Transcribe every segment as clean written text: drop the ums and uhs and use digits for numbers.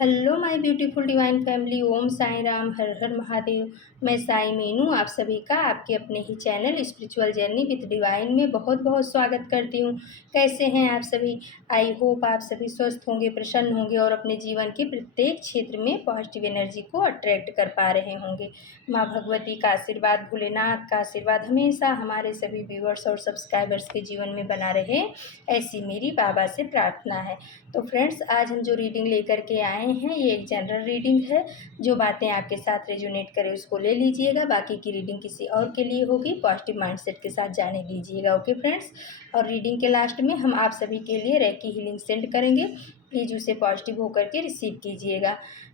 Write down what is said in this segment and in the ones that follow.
Hello my beautiful divine family. Om Sai Ram, Har Har Mahadev. मैं साई मीनू आप सभी का आपके अपने ही channel spiritual journey with divine में बहुत बहुत स्वागत करती हूँ। कैसे हैं आप सभी? आई होप आप सभी स्वस्थ होंगे, प्रसन्न होंगे और अपने जीवन के प्रत्येक क्षेत्र में पॉजिटिव एनर्जी को अट्रैक्ट कर पा रहे होंगे। माँ भगवती का आशीर्वाद, भोलेनाथ का आशीर्वाद हमेशा हमारे सभी व्यूअर्स और सब्सक्राइबर्स के जीवन में बना रहे, ऐसी मेरी बाबा से प्रार्थना है। तो फ्रेंड्स, आज हम जो रीडिंग लेकर के आए हैं ये एक जनरल रीडिंग है। जो बातें आपके साथ रेजोनेट करे उसको ले लीजिएगा, बाकी की रीडिंग किसी और के लिए होगी। पॉजिटिव माइंडसेट के साथ जाने दीजिएगा, ओके फ्रेंड्स। और रीडिंग के लास्ट में हम आप सभी के लिए रेकी हीलिंग सेंड करेंगे, प्लीज़ उसे पॉजिटिव होकर के रिसीव कीजिएगा।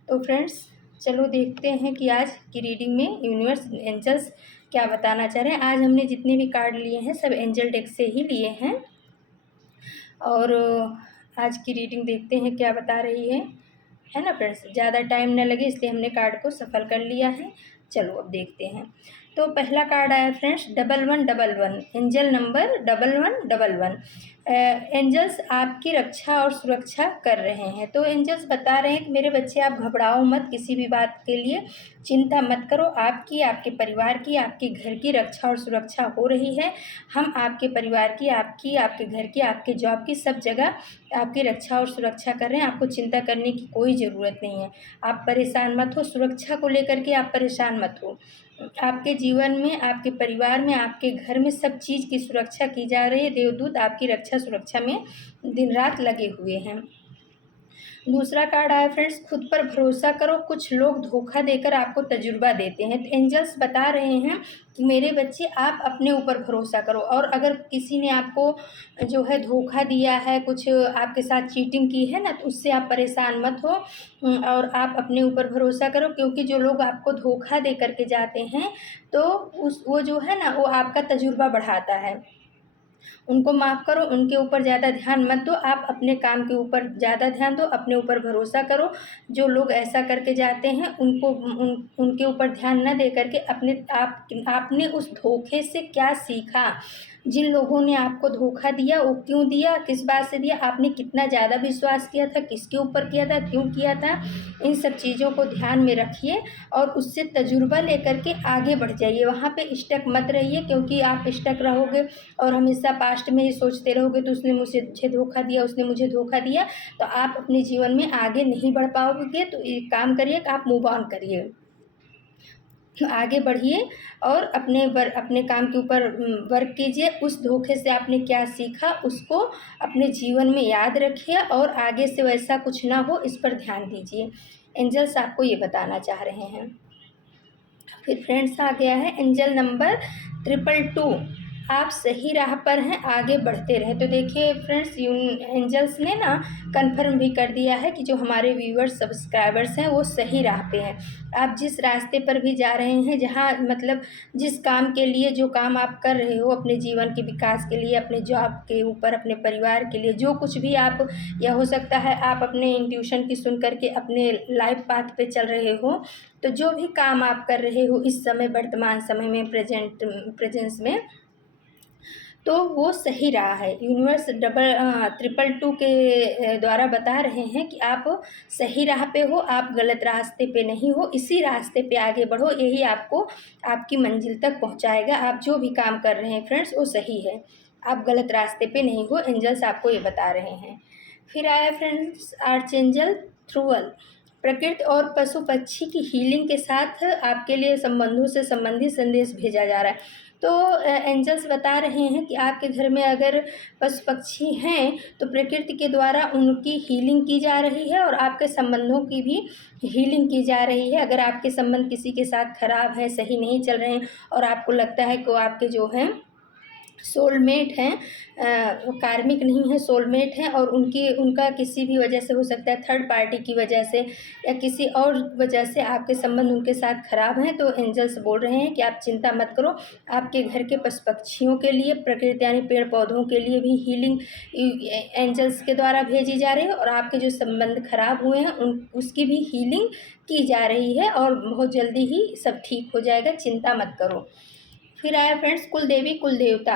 तो फ्रेंड्स, चलो देखते हैं कि आज की रीडिंग में यूनिवर्स एंजल्स क्या बताना चाह रहे हैं। आज हमने जितने भी कार्ड लिए हैं सब एंजल डेक से ही लिए हैं और आज की रीडिंग देखते हैं क्या बता रही है ना फ्रेंड्स। ज़्यादा टाइम न लगे इसलिए हमने कार्ड को सफल कर लिया है। चलो अब देखते हैं। तो पहला कार्ड आया फ्रेंड्स 1111, एंजल नंबर 1111। एंजल्स आपकी रक्षा और सुरक्षा कर रहे हैं। तो एंजल्स बता रहे हैं कि मेरे बच्चे आप घबराओ मत, किसी भी बात के लिए चिंता मत करो। आपकी, आपके परिवार की, आपके घर की रक्षा और सुरक्षा हो रही है। हम आपके परिवार की, आपकी, आपके घर की, आपके जॉब की, सब जगह आपकी रक्षा और सुरक्षा कर रहे हैं। आपको चिंता करने की कोई ज़रूरत नहीं है। आप परेशान मत हो, सुरक्षा को लेकर के आप परेशान मत हो। आपके जीवन में, आपके परिवार में, आपके घर में सब चीज़ की सुरक्षा की जा रही है। देवदूत आपकी रक्षा सुरक्षा में दिन रात लगे हुए हैं। दूसरा कार्ड आया फ्रेंड्स, खुद पर भरोसा करो। कुछ लोग धोखा देकर आपको तजुर्बा देते हैं। तो एंजल्स बता रहे हैं कि मेरे बच्चे आप अपने ऊपर भरोसा करो, और अगर किसी ने आपको जो है धोखा दिया है, कुछ आपके साथ चीटिंग की है ना, तो उससे आप परेशान मत हो और आप अपने ऊपर भरोसा करो। क्योंकि जो लोग आपको धोखा दे करके जाते हैं तो वो जो है ना, वो आपका तजुर्बा बढ़ाता है। उनको माफ़ करो, उनके ऊपर ज़्यादा ध्यान मत दो। आप अपने काम के ऊपर ज़्यादा ध्यान दो, अपने ऊपर भरोसा करो। जो लोग ऐसा करके जाते हैं उनके ऊपर ध्यान न दे करके आपने उस धोखे से क्या सीखा, जिन लोगों ने आपको धोखा दिया वो क्यों दिया, किस बात से दिया, आपने कितना ज़्यादा विश्वास किया था, किसके ऊपर किया था, क्यों किया था, इन सब चीज़ों को ध्यान में रखिए और उससे तजुर्बा लेकर के आगे बढ़ जाइए। वहाँ पे स्टक मत रहिए, क्योंकि आप स्टक रहोगे और हमेशा पास्ट में ही सोचते रहोगे तो उसने मुझे धोखा दिया, उसने मुझे धोखा दिया, तो आप अपने जीवन में आगे नहीं बढ़ पाओगे। तो एक काम करिए कि आप मूव ऑन करिए, आगे बढ़िए और अपने काम के ऊपर वर्क कीजिए। उस धोखे से आपने क्या सीखा उसको अपने जीवन में याद रखिए और आगे से वैसा कुछ ना हो, इस पर ध्यान दीजिए। एंजल्स आपको ये बताना चाह रहे हैं। फिर फ्रेंड्स आ गया है एंजल नंबर 222, आप सही राह पर हैं, आगे बढ़ते रहें। तो देखिए फ्रेंड्स, एंजल्स ने ना कंफर्म भी कर दिया है कि जो हमारे व्यूअर्स सब्सक्राइबर्स हैं वो सही राह पे हैं। आप जिस रास्ते पर भी जा रहे हैं, जहाँ मतलब जिस काम के लिए, जो काम आप कर रहे हो अपने जीवन के विकास के लिए, अपने जॉब के ऊपर, अपने परिवार के लिए, जो कुछ भी आप, या हो सकता है आप अपने इंट्यूशन की सुन करके अपने लाइफ पाथ पे चल रहे हो, तो जो भी काम आप कर रहे हो इस समय, वर्तमान समय में, प्रेजेंस में, तो वो सही रहा है। यूनिवर्स 222 के द्वारा बता रहे हैं कि आप सही राह पे हो, आप गलत रास्ते पे नहीं हो, इसी रास्ते पे आगे बढ़ो, यही आपको आपकी मंजिल तक पहुंचाएगा। आप जो भी काम कर रहे हैं फ्रेंड्स वो सही है, आप गलत रास्ते पे नहीं हो, एंजल्स आपको ये बता रहे हैं। फिर आया फ्रेंड्स आर्चएंजल थ्रुवल, प्रकृति और पशु पक्षी की हीलिंग के साथ आपके लिए संबंधों से संबंधित संदेश भेजा जा रहा है। तो एंजल्स बता रहे हैं कि आपके घर में अगर पशु पक्षी हैं तो प्रकृति के द्वारा उनकी हीलिंग की जा रही है और आपके संबंधों की भी हीलिंग की जा रही है। अगर आपके संबंध किसी के साथ खराब है, सही नहीं चल रहे हैं और आपको लगता है कि वो आपके जो हैं सोलमेट हैं, कार्मिक नहीं है, सोलमेट हैं, और उनका किसी भी वजह से, हो सकता है थर्ड पार्टी की वजह से या किसी और वजह से आपके संबंध उनके साथ खराब हैं, तो एंजल्स बोल रहे हैं कि आप चिंता मत करो। आपके घर के पशु पक्षियों के लिए, प्रकृति यानी पेड़ पौधों के लिए भी हीलिंग एंजल्स के द्वारा भेजी जा रही है और आपके जो संबंध खराब हुए हैं उसकी भी हीलिंग की जा रही है और बहुत जल्दी ही सब ठीक हो जाएगा, चिंता मत करो। फिर आया फ्रेंड्स कुल देवी कुल देवता,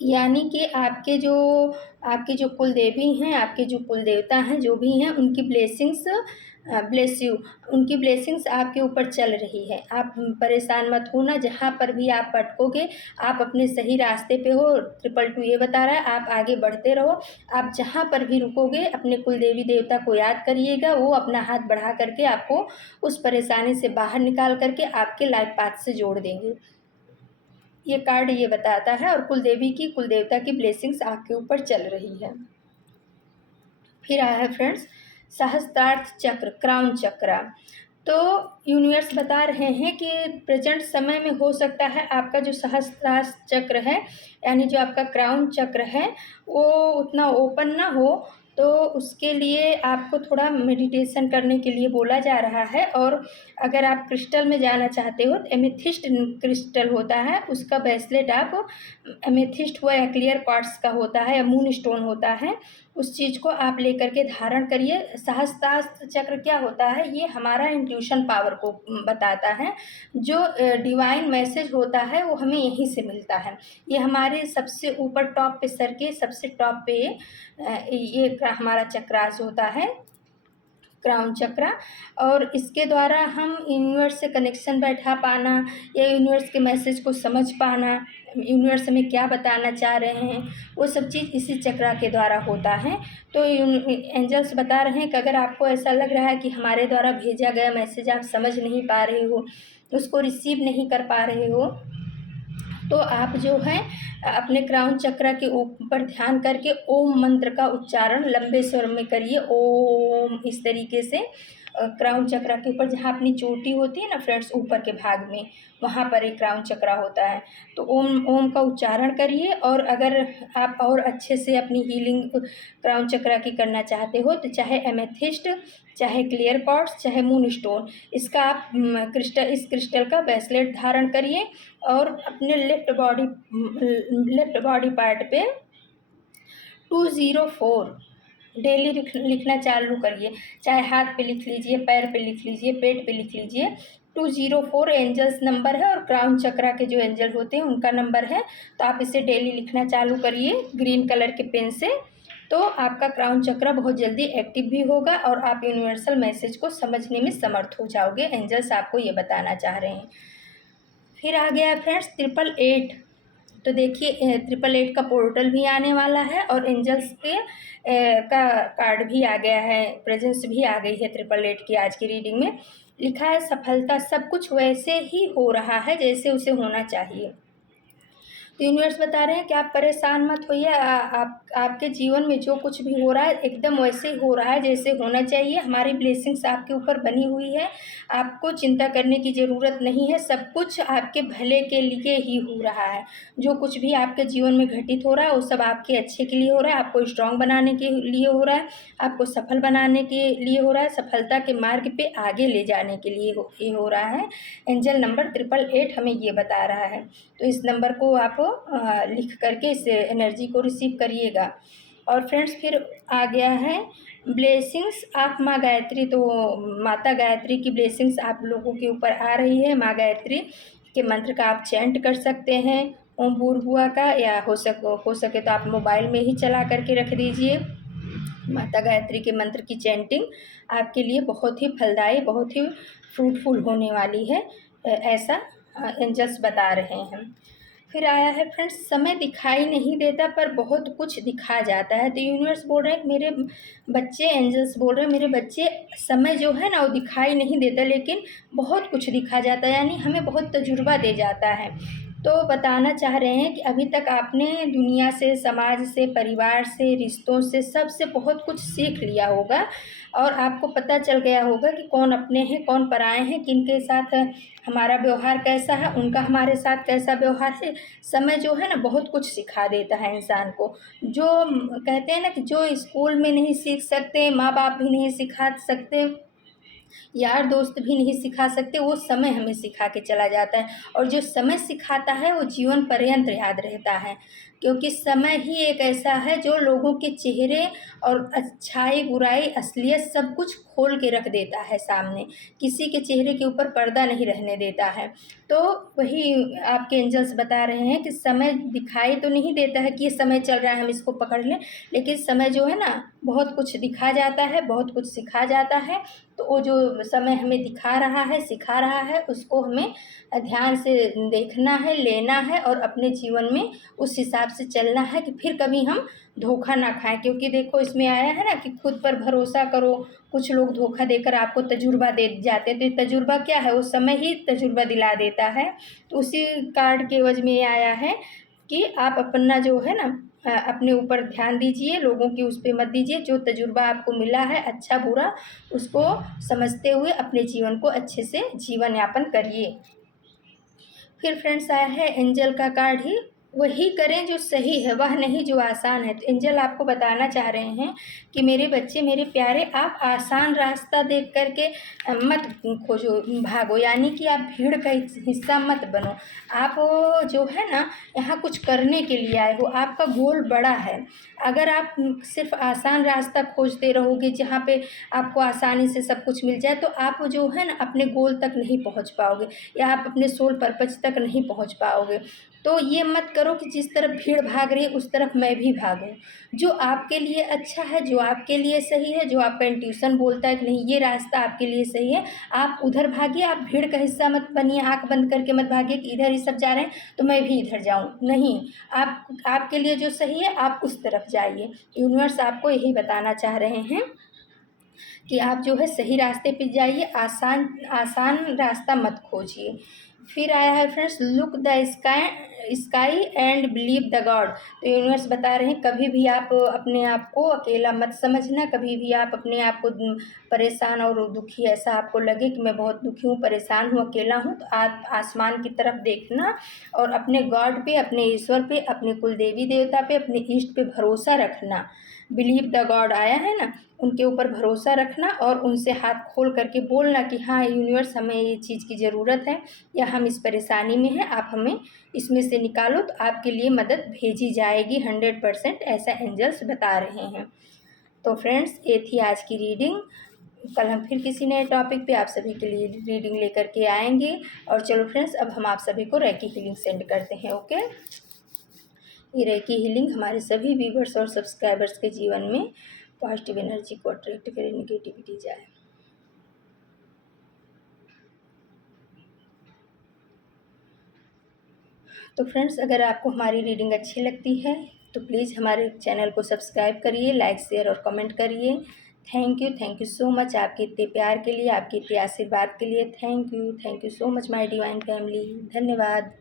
यानी कि आपके जो कुल देवी हैं, आपके जो कुल देवता हैं, जो भी हैं, उनकी ब्लेसिंग्स ब्लेस यू, उनकी ब्लेसिंग्स आपके ऊपर चल रही है। आप परेशान मत होना, जहाँ पर भी आप भटकोगे आप अपने सही रास्ते पे हो। 222 ये बता रहा है, आप आगे बढ़ते रहो। आप जहाँ पर भी रुकोगे अपने कुल देवी देवता को याद करिएगा, वो अपना हाथ बढ़ा करके आपको उस परेशानी से बाहर निकाल करके आपके लाइफ पाथ से जोड़ देंगे। ये कार्ड ये बताता है, और कुल देवता की ब्लेसिंग्स आपके ऊपर चल रही है। फिर आया है फ्रेंड्स सहस्त्रार्थ चक्र, क्राउन चक्र। तो यूनिवर्स बता रहे हैं कि प्रेजेंट समय में हो सकता है आपका जो सहस्त्रार्थ चक्र है, यानी जो आपका क्राउन चक्र है, वो उतना ओपन ना हो। तो उसके लिए आपको थोड़ा मेडिटेशन करने के लिए बोला जा रहा है। और अगर आप क्रिस्टल में जाना चाहते हो तो एमेथिस्ट क्रिस्टल होता है, उसका ब्रेसलेट आप, एमेथिस्ट हुआ या क्लियर क्वार्ट्ज का होता है या मून स्टोन होता है, उस चीज़ को आप लेकर के धारण करिए। सहस्त्रार्थ चक्र क्या होता है, ये हमारा इंट्यूशन पावर को बताता है। जो डिवाइन मैसेज होता है वो हमें यहीं से मिलता है। ये हमारे सबसे ऊपर टॉप पे, सर के सबसे टॉप पे ये हमारा चक्रास होता है, क्राउन चक्रा। और इसके द्वारा हम यूनिवर्स से कनेक्शन बैठा पाना या यूनिवर्स के मैसेज को समझ पाना, यूनिवर्स हमें क्या बताना चाह रहे हैं, वो सब चीज़ इसी चक्रा के द्वारा होता है। तो एंजल्स बता रहे हैं कि अगर आपको ऐसा लग रहा है कि हमारे द्वारा भेजा गया मैसेज आप समझ नहीं पा रहे हो, उसको रिसीव नहीं कर पा रहे हो, तो आप जो है अपने क्राउन चक्र के ऊपर ध्यान करके ओम मंत्र का उच्चारण लंबे स्वर में करिए, ओम, इस तरीके से। क्राउन चक्र के ऊपर जहाँ अपनी चोटी होती है ना फ्रेंड्स, ऊपर के भाग में, वहाँ पर एक क्राउन चक्र होता है। तो ओम ओम का उच्चारण करिए। और अगर आप और अच्छे से अपनी हीलिंग क्राउन चक्र की करना चाहते हो तो चाहे एमेथिस्ट, चाहे क्लियर क्वार्ट्ज, चाहे मून स्टोन, इसका आप इस क्रिस्टल का ब्रेसलेट धारण करिए। और अपने लेफ्ट बॉडी पार्ट पे 204 डेली लिखना चालू करिए। चाहे हाथ पे लिख लीजिए, पैर पे लिख लीजिए, पेट पे लिख लीजिए। 204 एंजल्स नंबर है और क्राउन चक्रा के जो एंजल होते हैं उनका नंबर है। तो आप इसे डेली लिखना चालू करिए ग्रीन कलर के पेन से। तो आपका क्राउन चक्रा बहुत जल्दी एक्टिव भी होगा और आप यूनिवर्सल मैसेज को समझने में समर्थ हो जाओगे। एंजल्स आपको ये बताना चाह रहे हैं। फिर आ गया है फ्रेंड्स 888। तो देखिए 888 का पोर्टल भी आने वाला है और एंजल्स के का कार्ड भी आ गया है, प्रेजेंस भी आ गई है 888 की। आज की रीडिंग में लिखा है सफलता, सब कुछ वैसे ही हो रहा है जैसे उसे होना चाहिए। तो यूनिवर्स बता रहे हैं कि आप परेशान मत होइए। आपके जीवन में जो कुछ भी हो रहा है एकदम वैसे ही हो रहा है जैसे होना चाहिए। हमारी ब्लेसिंग्स आपके ऊपर बनी हुई है, आपको चिंता करने की ज़रूरत नहीं है। सब कुछ आपके भले के लिए ही हो रहा है। जो कुछ भी आपके जीवन में घटित हो रहा है वो सब आपके अच्छे के लिए हो रहा है, आपको स्ट्रांग बनाने के लिए हो रहा है, आपको सफल बनाने के लिए हो रहा है, सफलता के मार्ग पे आगे ले जाने के लिए ये हो रहा है। एंजल नंबर 888 हमें ये बता रहा है। तो इस नंबर को आप लिख करके इस एनर्जी को रिसीव करिएगा। और फ्रेंड्स फिर आ गया है ब्लेसिंग्स ऑफ माँ गायत्री। तो माता गायत्री की ब्लेसिंग्स आप लोगों के ऊपर आ रही है। माँ गायत्री के मंत्र का आप चैंट कर सकते हैं, ओम भूर्भुआ का, या हो सके तो आप मोबाइल में ही चला करके रख दीजिए। माता गायत्री के मंत्र की चैंटिंग आपके लिए बहुत ही फलदायी, बहुत ही फ्रूटफुल होने वाली है, ऐसा एंजल्स बता रहे हैं। फिर आया है फ्रेंड्स समय दिखाई नहीं देता पर बहुत कुछ दिखा जाता है। तो यूनिवर्स बोल रहे हैं कि मेरे बच्चे, एंजल्स बोल रहे हैं मेरे बच्चे, समय जो है ना वो दिखाई नहीं देता लेकिन बहुत कुछ दिखा जाता है, यानी हमें बहुत तजुर्बा दे जाता है। तो बताना चाह रहे हैं कि अभी तक आपने दुनिया से, समाज से, परिवार से, रिश्तों से, सबसे बहुत कुछ सीख लिया होगा और आपको पता चल गया होगा कि कौन अपने हैं, कौन पराए हैं, किनके साथ हमारा व्यवहार कैसा है, उनका हमारे साथ कैसा व्यवहार है। समय जो है ना बहुत कुछ सिखा देता है इंसान को। जो कहते हैं ना कि जो स्कूल में नहीं सीख सकते, माँ बाप भी नहीं सिखा सकते, यार दोस्त भी नहीं सिखा सकते, वो समय हमें सिखा के चला जाता है। और जो समय सिखाता है वो जीवन पर्यंत याद रहता है। क्योंकि समय ही एक ऐसा है जो लोगों के चेहरे और अच्छाई बुराई असलियत सब कुछ खोल के रख देता है सामने। किसी के चेहरे के ऊपर पर्दा नहीं रहने देता है। तो वही आपके एंजल्स बता रहे हैं कि समय दिखाई तो नहीं देता है कि ये समय चल रहा है हम इसको पकड़ लें, लेकिन समय जो है ना बहुत कुछ दिखा जाता है, बहुत कुछ सिखा जाता है। तो वो जो समय हमें दिखा रहा है, सिखा रहा है, उसको हमें ध्यान से देखना है, लेना है और अपने जीवन में उस हिसाब से चलना है कि फिर कभी हम धोखा ना खाएं। क्योंकि देखो इसमें आया है ना कि खुद पर भरोसा करो। कुछ लोग धोखा देकर आपको तजुर्बा दे जाते हैं, तो ये तजुर्बा क्या है, वो समय ही तजुर्बा दिला देता है। तो उसी कार्ड के एवज में ये आया है कि आप अपना जो है ना अपने ऊपर ध्यान दीजिए, लोगों की उस पे मत दीजिए। जो तजुर्बा आपको मिला है अच्छा बुरा, उसको समझते हुए अपने जीवन को अच्छे से जीवन यापन करिए। फिर फ्रेंड्स आया है एंजल का कार्ड ही, वही करें जो सही है, वह नहीं जो आसान है। तो एंजल आपको बताना चाह रहे हैं कि मेरे बच्चे, मेरे प्यारे, आप आसान रास्ता देख करके मत खोजो, भागो, यानी कि आप भीड़ का हिस्सा मत बनो। आप जो है ना यहाँ कुछ करने के लिए आए हो, आपका गोल बड़ा है। अगर आप सिर्फ आसान रास्ता खोजते रहोगे जहाँ पे आपको आसानी से सब कुछ मिल जाए, तो आप जो है ना अपने गोल तक नहीं पहुँच पाओगे, या आप अपने सोल पर्पज तक नहीं पहुँच पाओगे। तो ये मत करो कि जिस तरफ भीड़ भाग रही है उस तरफ मैं भी भागूं। जो आपके लिए अच्छा है, जो आपके लिए सही है, जो आपका इंट्यूशन बोलता है कि नहीं ये रास्ता आपके लिए सही है, आप उधर भागिए। आप भीड़ का हिस्सा मत बनिए, आंख बंद करके मत भागिए कि इधर ही सब जा रहे हैं तो मैं भी इधर जाऊं। नहीं, आप आपके लिए जो सही है आप उस तरफ जाइए। यूनिवर्स आपको यही बताना चाह रहे हैं कि आप जो है सही रास्ते पे जाइए, आसान आसान रास्ता मत खोजिए। फिर आया है friends, look the sky and believe the God. तो यूनिवर्स बता रहे हैं कभी भी आप अपने आप को अकेला मत समझना। कभी भी आप अपने आप को परेशान और दुखी ऐसा आपको लगे कि मैं बहुत दुखी हूँ, परेशान हूँ, अकेला हूँ, तो आप आसमान की तरफ देखना और अपने गॉड पे, अपने ईश्वर पे, अपने कुल देवी देवता पे, अपने इष्ट पे भरोसा रखना। बिलीव द गॉड आया है ना, उनके ऊपर भरोसा रखना और उनसे हाथ खोल करके बोलना कि हाँ यूनिवर्स हमें ये चीज़ की ज़रूरत है, या हम इस परेशानी में हैं, आप हमें इसमें से निकालो, तो आपके लिए मदद भेजी जाएगी 100%, ऐसा एंजल्स बता रहे हैं। तो फ्रेंड्स ये थी आज की रीडिंग। कल हम फिर किसी नए टॉपिक पे आप सभी के लिए रीडिंग लेकर के आएंगे। और चलो फ्रेंड्स, अब हम आप सभी को रेकी हीलिंग सेंड करते हैं। ओके, ये रेकी हीलिंग हमारे सभी व्यूवर्स और सब्सक्राइबर्स के जीवन में पॉजिटिव एनर्जी को अट्रैक्ट करे, निगेटिविटी जाए। तो फ्रेंड्स, अगर आपको हमारी रीडिंग अच्छी लगती है तो प्लीज़ हमारे चैनल को सब्सक्राइब करिए, लाइक शेयर और कमेंट करिए। थैंक यू सो मच आपके इतने प्यार के लिए, आपके इतने आशीर्वाद के लिए। Thank you so much my divine family. धन्यवाद।